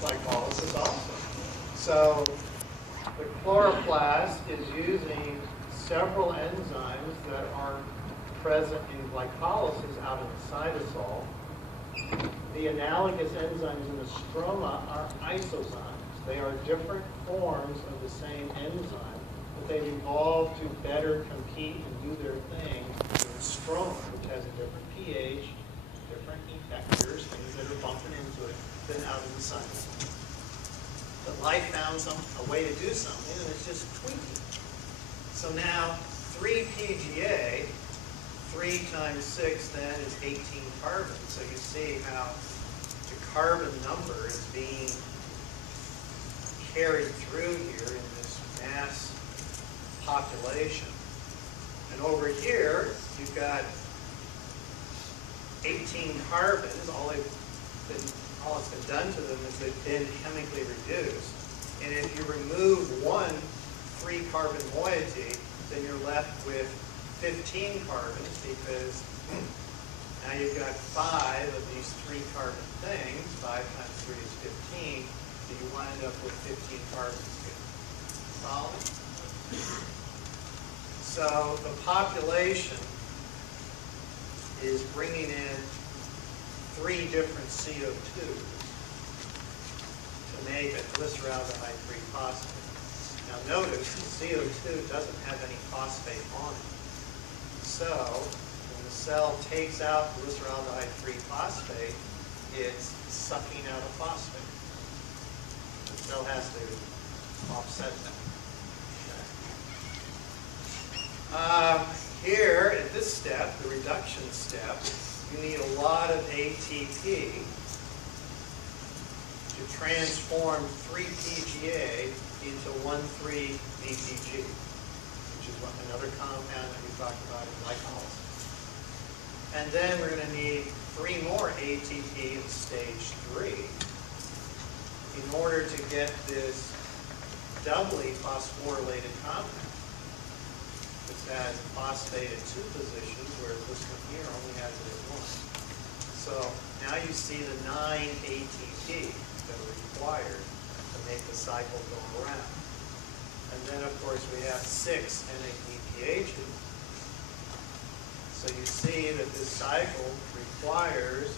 glycolysis also. So the chloroplast is using several enzymes that are present in glycolysis out of the cytosol. The analogous enzymes in the stroma are isozymes. They are different forms of the same enzyme, but they've evolved to better compete and do their thing in the stroma, which has a different pH, different effectors, things that are bumping into it, than out of the cytosol. But life found a way to do something, and it's just tweaking. So now, 3-PGA, 3 times 6 then is 18 carbon. So you see how the carbon number is being carried through here in this mass population. And over here, you've got 18 carbons. All that's been done to them is they've been chemically reduced. And if you remove one 3-carbon moiety, then you're left with 15 carbons, because now you've got 5 of these 3-carbon things. 5 times 3 is 15. So you wind up with 15 carbons here. Follow? So the population is bringing in 3 different CO2s to make a glyceraldehyde-free phosphate. Now notice the CO2 doesn't have any phosphate on it. So when the cell takes out glyceraldehyde-free phosphate, it's sucking out a phosphate. The cell has to offset that. Here, at this step, the reduction step, you need a lot of ATP to transform 3-PGA into 1,3-DPG, which is another compound that we talked about in glycolysis. And then we're going to need 3 more ATP in stage 3 in order to get this doubly phosphorylated compound. This has phosphate at 2 positions, whereas this one here only has it at 1. So now you see the 9 ATP that are required to make the cycle go around. And then, of course, we have 6 NADPHs. So you see that this cycle requires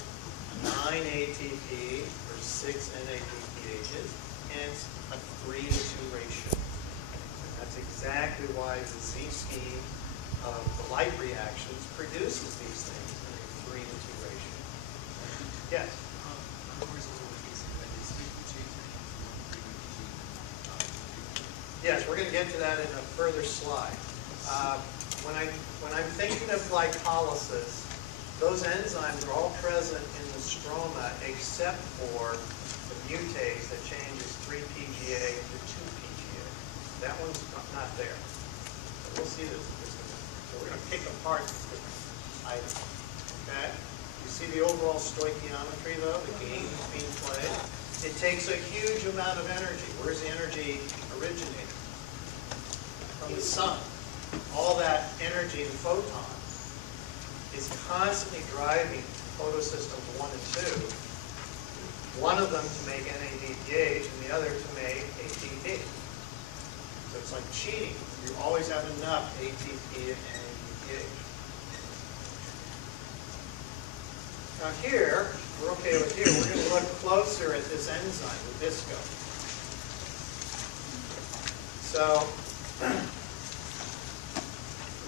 9 ATP for 6 NADPHs, hence a 3-to-2 ratio. And that's exactly why the Z scheme of the light reactions produces these things in a 3-to-2 ratio. Yes? Yes, we're going to get to that in a further slide. When I'm thinking of glycolysis, those enzymes are all present in the stroma except for the mutase that changes 3-PGA to 2-PGA. That one's not there. But we'll see this in just a minute. So we're going to pick apart different items. Okay? You see the overall stoichiometry, though, the game that's being played? It takes a huge amount of energy. Where's the energy originating? From the sun. All that energy in photons is constantly driving photosystems 1 and 2. One of them to make NADPH and the other to make ATP. So it's like cheating. You always have enough ATP and NADPH. Now here, we're okay with here. We're going to look closer at this enzyme, the visco. So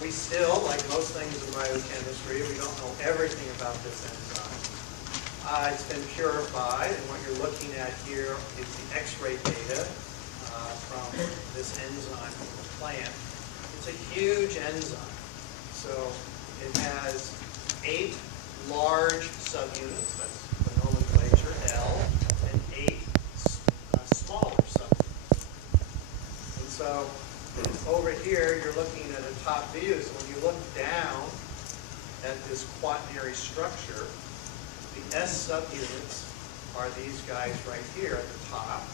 we still, like most things in biochemistry, we don't know everything about this enzyme. It's been purified, and what you're looking at here is the X-ray data from this enzyme from the plant. It's a huge enzyme. So it has 8 large subunits, that's the nomenclature, L, and 8 smaller subunits. And so over here, you're looking at a top view. So when you look down at this quaternary structure, the S subunits are these guys right here at the top.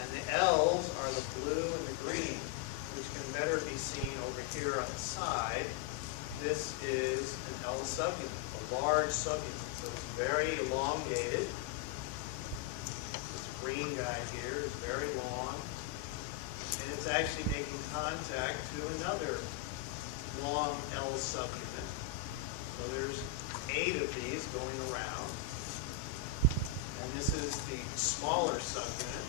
And the L's are the blue and the green, which can better be seen over here on the side. This is an L subunit, a large subunit. So it's very elongated. green guy here is very long, and it's actually making contact to another long L subunit. So there's 8 of these going around, and this is the smaller subunit.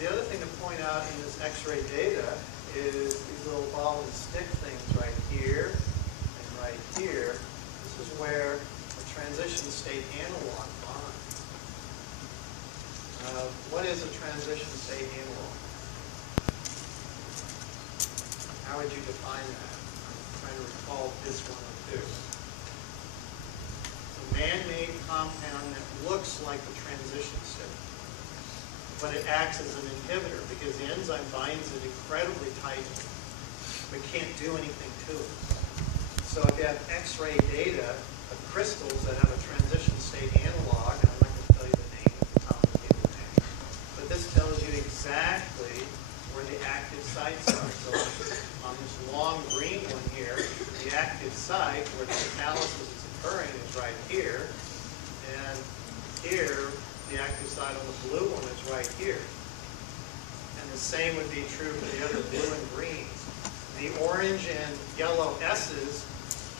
The other thing to point out in this X-ray data is these little ball and stick things right here and right here. This is where the transition state analog binds. What is a transition state analog? How would you define that? I'm trying to recall this one or two. It's a man-made compound that looks like the transition state, but it acts as an inhibitor because the enzyme binds it incredibly tightly, but can't do anything to it. So if you have X-ray data of crystals that have a transition state analog, and I'm not going to tell you the name, it's a complicated name, but this tells you exactly where the active sites are. So on this long green one here, the active site where the catalysis is occurring is right here, and here the active site on the blue one is right here. And the same would be true for the other blue and greens. The orange and yellow S's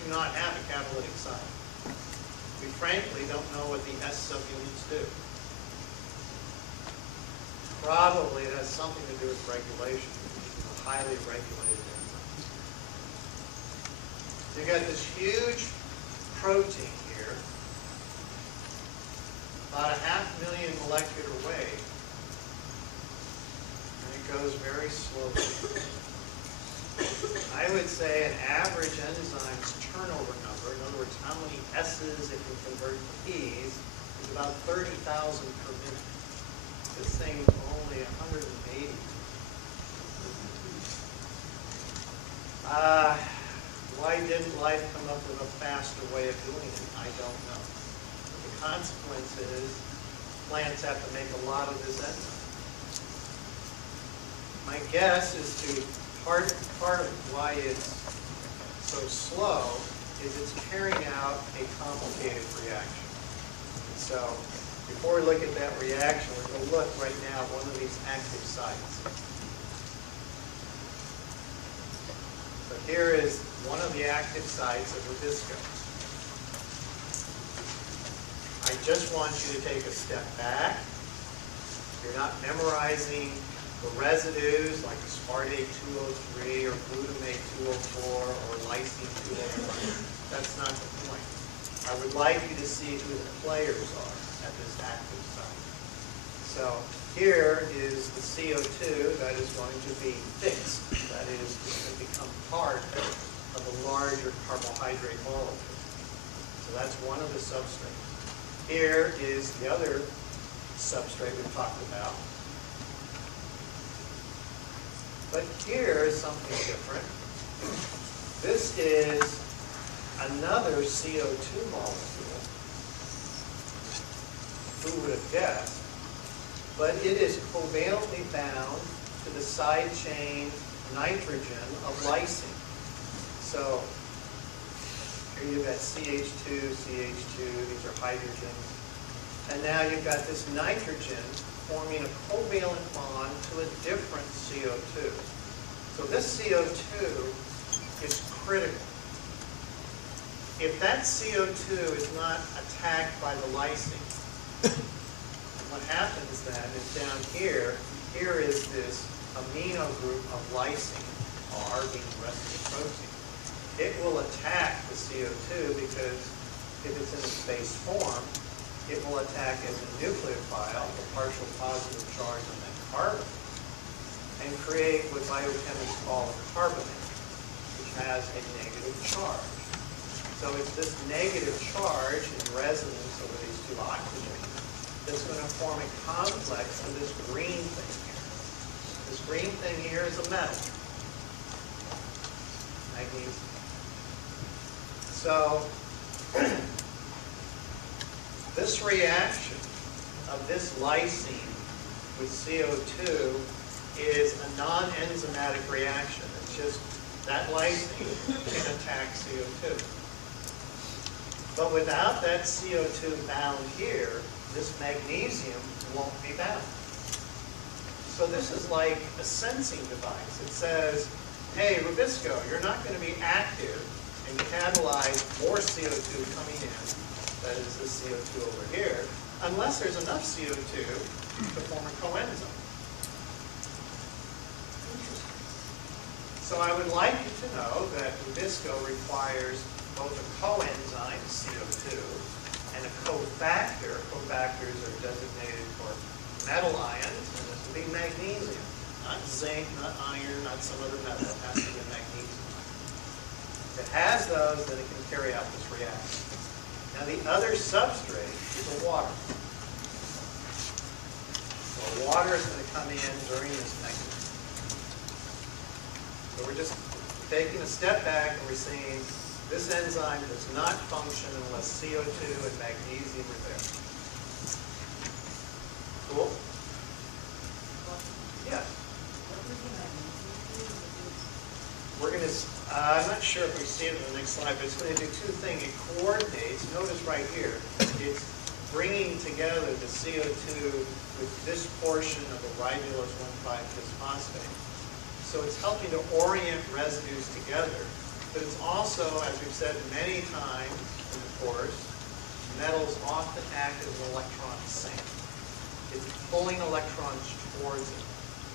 do not have a catalytic site. We frankly don't know what the S subunits do. Probably it has something to do with regulation. It's a highly regulated enzyme. So you got this huge protein here, about 500,000 molecular weight, and it goes very slowly. I would say an average enzyme's turnover number, in other words, how many S's it can convert to P's, is about 30,000 per minute. This thing's only 180. Why didn't life come up with a faster way of doing it? I don't know. But the consequence is plants have to make a lot of this enzyme. My guess is part of why it's so slow is it's carrying out a complicated reaction. And so before we look at that reaction, we're going to look right now at one of these active sites. So here is one of the active sites of the visco. I just want you to take a step back. You're not memorizing the residues like aspartate 203 or glutamate 204 or lysine 201. That's not the point. I would like you to see who the players are at this active site. So here is the CO2 that is going to be fixed. That is going to become part of a larger carbohydrate molecule. So that's one of the substrates. Here is the other substrate we talked about. But here is something different. This is another CO2 molecule. Who would have guessed? But it is covalently bound to the side chain nitrogen of lysine. So here you've got CH2, CH2, these are hydrogens. And now you've got this nitrogen forming a covalent bond to a different CO2. So this CO2 is critical. If that CO2 is not attacked by the lysine, what happens then is down here, here is this amino group of lysine, R being the rest of the protein. It will attack the CO2 because if it's in its base form, it will attack as a nucleophile, the partial positive charge on that carbon, and create what biochemists call a carbonate, which has a negative charge. So it's this negative charge in resonance over these two oxygens that's going to form a complex of this green thing here. This green thing here is a metal, magnesium. So this reaction of this lysine with CO2 is a non-enzymatic reaction. It's just that lysine can attack CO2. But without that CO2 bound here, this magnesium won't be bound. So this is like a sensing device. It says, hey, Rubisco, you're not going to be active and metabolize more CO2 coming in, that is this CO2 over here, unless there's enough CO2 to form a coenzyme. So I would like you to know that Rubisco requires both a coenzyme, CO2, and a cofactor. Cofactors are designated for metal ions, and this would be magnesium. Not zinc, not iron, not some other metal. It has to be a magnesium ion. If it has those, then it can carry out this reaction. Now the other substrate is a water. So water is going to come in during this mechanism. So we're just taking a step back and we're saying this enzyme does not function unless CO2 and magnesium are there. Cool? Yeah. We're going to, I'm not sure if we see it in the next slide, but it's going to do two things. It coordinates, notice right here, it's bringing together the CO2 with this portion of the ribulose 1,5-bisphosphate. So it's helping to orient residues together. But it's also, as we've said many times in the course, metals often act as an electron sink. It's pulling electrons towards it.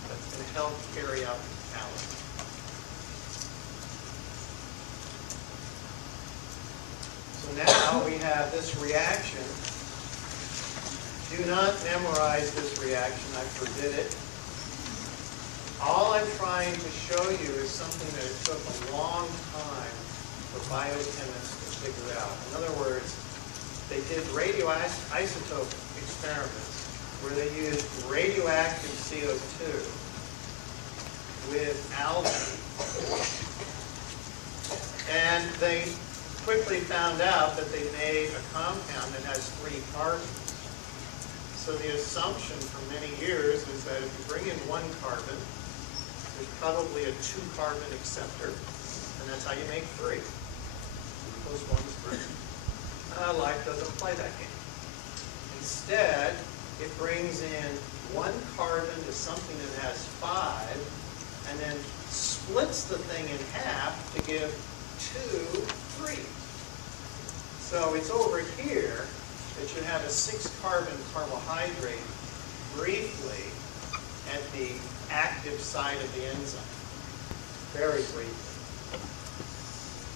That's going to help carry out the catalysis. So now we have this reaction. Do not memorize this reaction. I forbid it. All I'm trying to show you is something that it took a long time for biochemists to figure out. In other words, they did radioisotope experiments where they used radioactive CO2 with algae. And they quickly found out that they made a compound that has 3 carbons. So the assumption for many years is that if you bring in 1 carbon, there's probably a 2-carbon acceptor, and that's how you make 3. 2 plus 1 is 3. Life doesn't play that game. Instead, it brings in 1 carbon to something that has 5, and then splits the thing in half to give 2 3. So it's over here that you have a 6-carbon carbohydrate briefly at the active side of the enzyme, very briefly.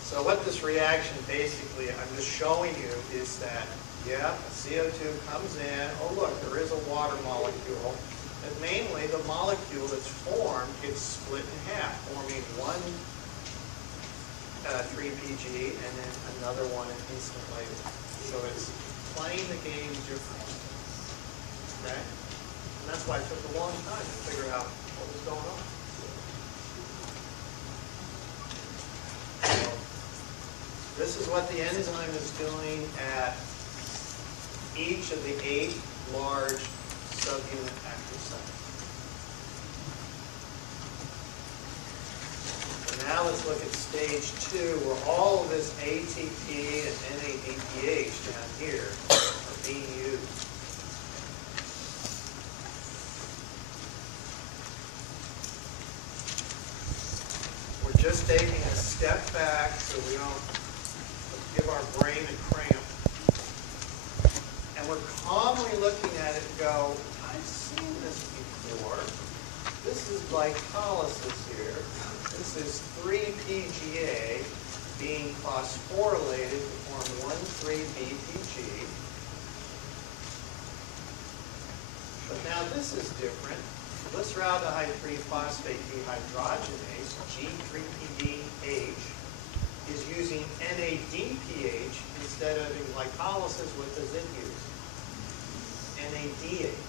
So what this reaction basically, I'm just showing you, is that, yeah, CO2 comes in, oh look, there is a water molecule, but mainly the molecule that's formed gets split in half, forming one 3-PG and then another one an instant later. So it's playing the game differently. Okay? And that's why it took a long time to figure out what was going on. So, this is what the enzyme is doing at each of the 8 large subunit active sites. So now let's look at stage 2, where all of this ATP and NADPH down here are being used. We're just taking a step back so we don't give our brain a cramp. And we're calmly looking at it and go, I've seen this before. This is glycolysis here. This is 3-PGA being phosphorylated to form 1,3-BPG. But now this is different. Glyceraldehyde 3-phosphate dehydrogenase, G3PDH, is using NADPH instead of in glycolysis. What does it use? NADH.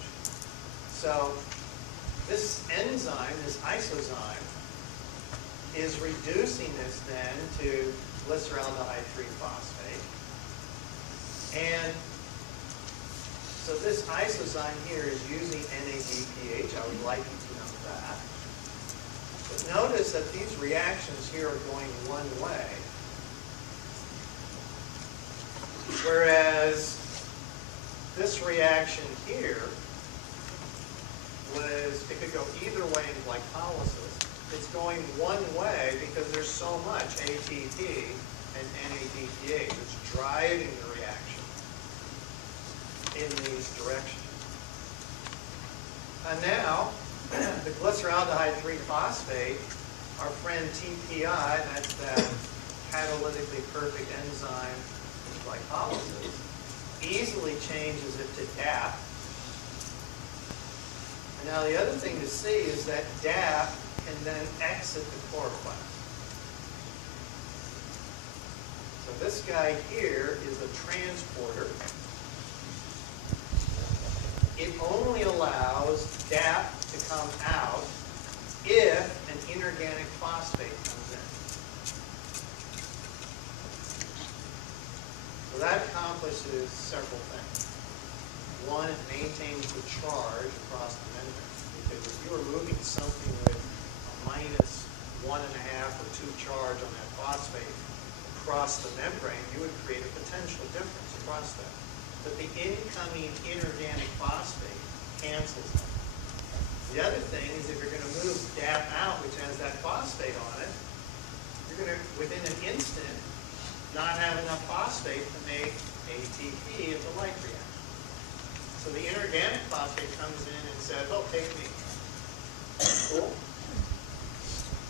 So this enzyme, this isozyme, is reducing this then to glyceraldehyde 3-phosphate. And so this isozyme here is using NADPH. I would like you to know that. But notice that these reactions here are going one way. Whereas this reaction here it could go either way in glycolysis. It's going one way because there's so much ATP and NADPH. It's driving the reaction in these directions. And now, the glyceraldehyde 3-phosphate, our friend TPI, that's that catalytically perfect enzyme in glycolysis, easily changes it to DAP. And now the other thing to see is that DAP can then exit the chloroplast. So this guy here is a transporter. It only allows DAP to come out if an inorganic phosphate comes in. So that accomplishes several things. One, it maintains the charge across the membrane. Because if you were moving something with a minus 1.5 or 2 charge on that phosphate across the membrane, you would create a potential difference across that. But the incoming inorganic phosphate cancels that. The other thing is if you're going to move DAP out, which has that phosphate on it, you're going to, within an instant, not have enough phosphate to make ATP at the like reaction. So the inorganic phosphate comes in and says, oh, take me. Cool.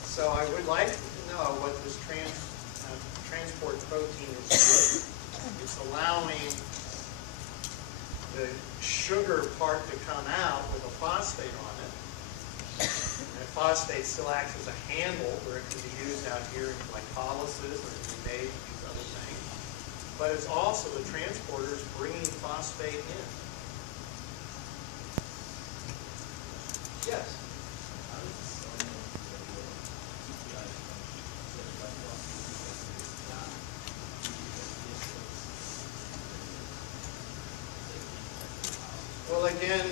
So I would like to know what this transport protein is doing. It's allowing the sugar part to come out with a phosphate on it. And that phosphate still acts as a handle where it can be used out here in glycolysis or it can be made to these other things. But it's also the transporters bringing phosphate in. Yes? Well, again,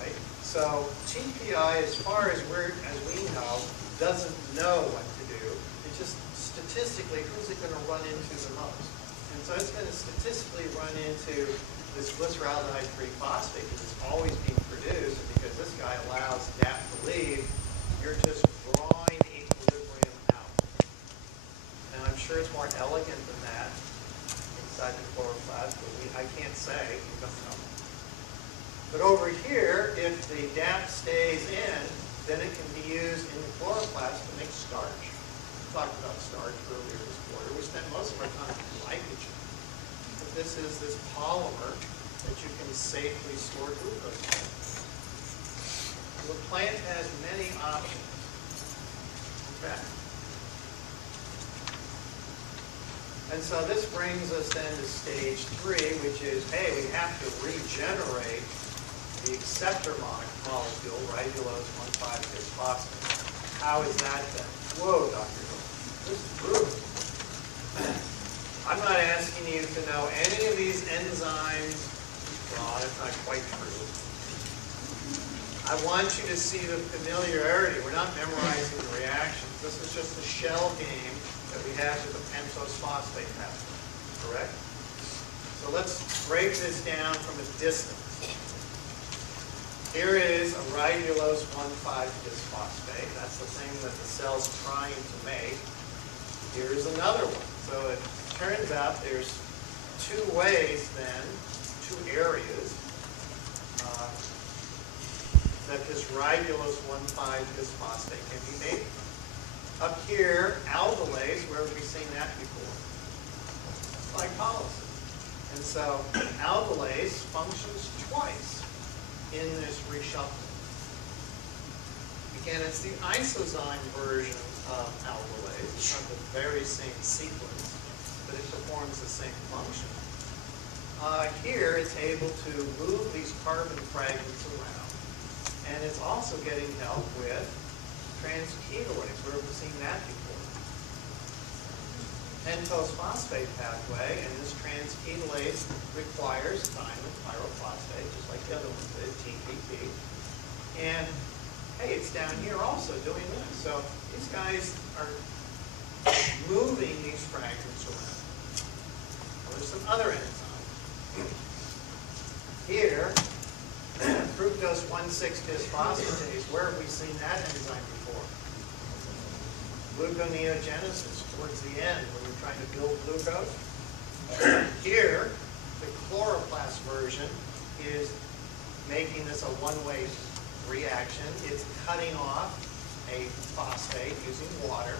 right. So TPI, as far as we know, doesn't know what to do. It just statistically, who's it going to run into the most? And so it's going to statistically run into this glyceraldehyde 3-phosphate because it's always being produced, and because this guy allows DAP to leave, you're just drawing equilibrium out. Now, I'm sure it's more elegant than that inside the chloroplast, but I can't say. We don't know. But over here, if the DAP stays in, then it can be used in the chloroplast to make starch. We talked about starch earlier this quarter. We spent most of our time on glycogen. But this is this polymer that you can safely store glucose in. The plant has many options. Okay. And so this brings us then to stage 3, which is, hey, we have to regenerate the acceptor molecule, ribulose 1,5-bisphosphate. How is that done? Whoa, Dr. Hill, this is brutal. I'm not asking you to know any of these enzymes. Well, that's not quite true. I want you to see the familiarity. We're not memorizing the reactions. This is just a shell game that we have with the pentose phosphate pathway, correct? So let's break this down from a distance. Here is a ribulose 1,5-bisphosphate. That's the thing that the cell's trying to make. Here's another one. So it turns out there's 2 ways then, 2 areas that this ribulose 1,5-bisphosphate can be made. Up here, aldolase, where have we seen that before? Glycolysis. And so aldolase functions twice in this reshuffling. Again, it's the isozyme version of aldolase. It's not the very same sequence, but it performs the same function. Here, it's able to move these carbon fragments around. And it's also getting help with transketolase. Where have we seen that before? Pentose phosphate pathway, and this transketolase requires thiamine pyrophosphate, just like the other ones did, TPP. And hey, it's down here also doing this. So these guys are moving these fragments around. there's some other enzymes. Here, fructose 1,6-bisphosphatase, where have we seen that enzyme before? Gluconeogenesis, towards the end when you're trying to build glucose. Here, the chloroplast version is making this a one-way reaction. It's cutting off a phosphate using water.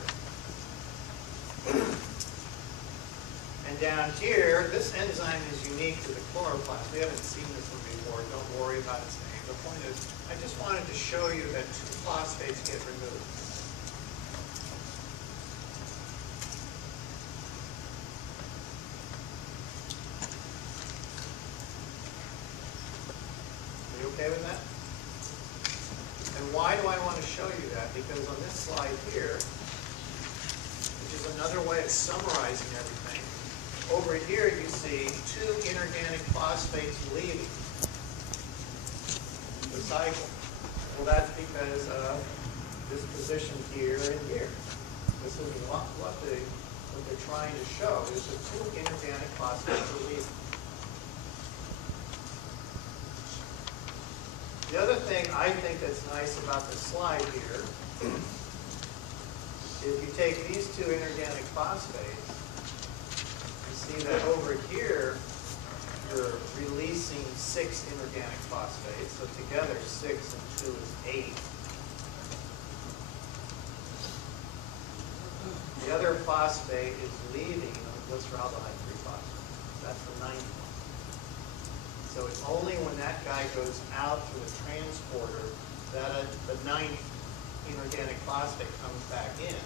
And down here, this enzyme is unique to the chloroplast. We haven't seen this one before. Don't worry about its name. The point is, I just wanted to show you that two phosphates get removed. Are you okay with that? And why do I want to show you that? Because on this slide here, which is another way of summarizing everything, over here you see two inorganic phosphates leaving the cycle. Well, that's because of this position here and here. This is what they're trying to show is that two inorganic phosphates are leaving. The other thing I think that's nice about the slide here is you take these two inorganic phosphates, you see that over here you're releasing 6 inorganic phosphates. So together 6 and 2 is 8. The other phosphate is leaving on glyceraldehyde 3-phosphate. That's the 9th one. So it's only when that guy goes out through the transporter that the 9th inorganic phosphate comes back in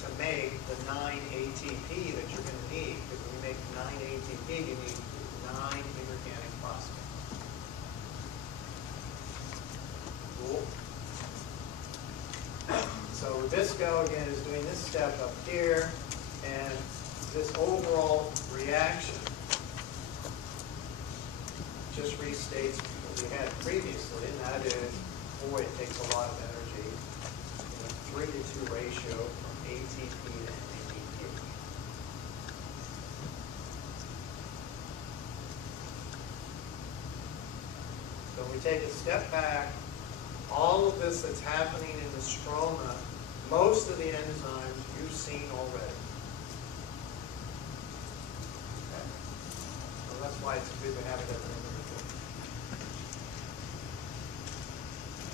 to make the 9 ATP that you're going to need. Because when you make 9 ATP, you need 9 inorganic phosphates. Cool. So Rubisco, again, is doing this step up here, and this overall reaction just restates what we had previously, and that is, boy, it takes a lot of energy in a 3-to-2 ratio from ATP to NADP. So when we take a step back, all of this that's happening in the stroma, most of the enzymes you've seen already. Okay? So that's why it's good to have it at the end of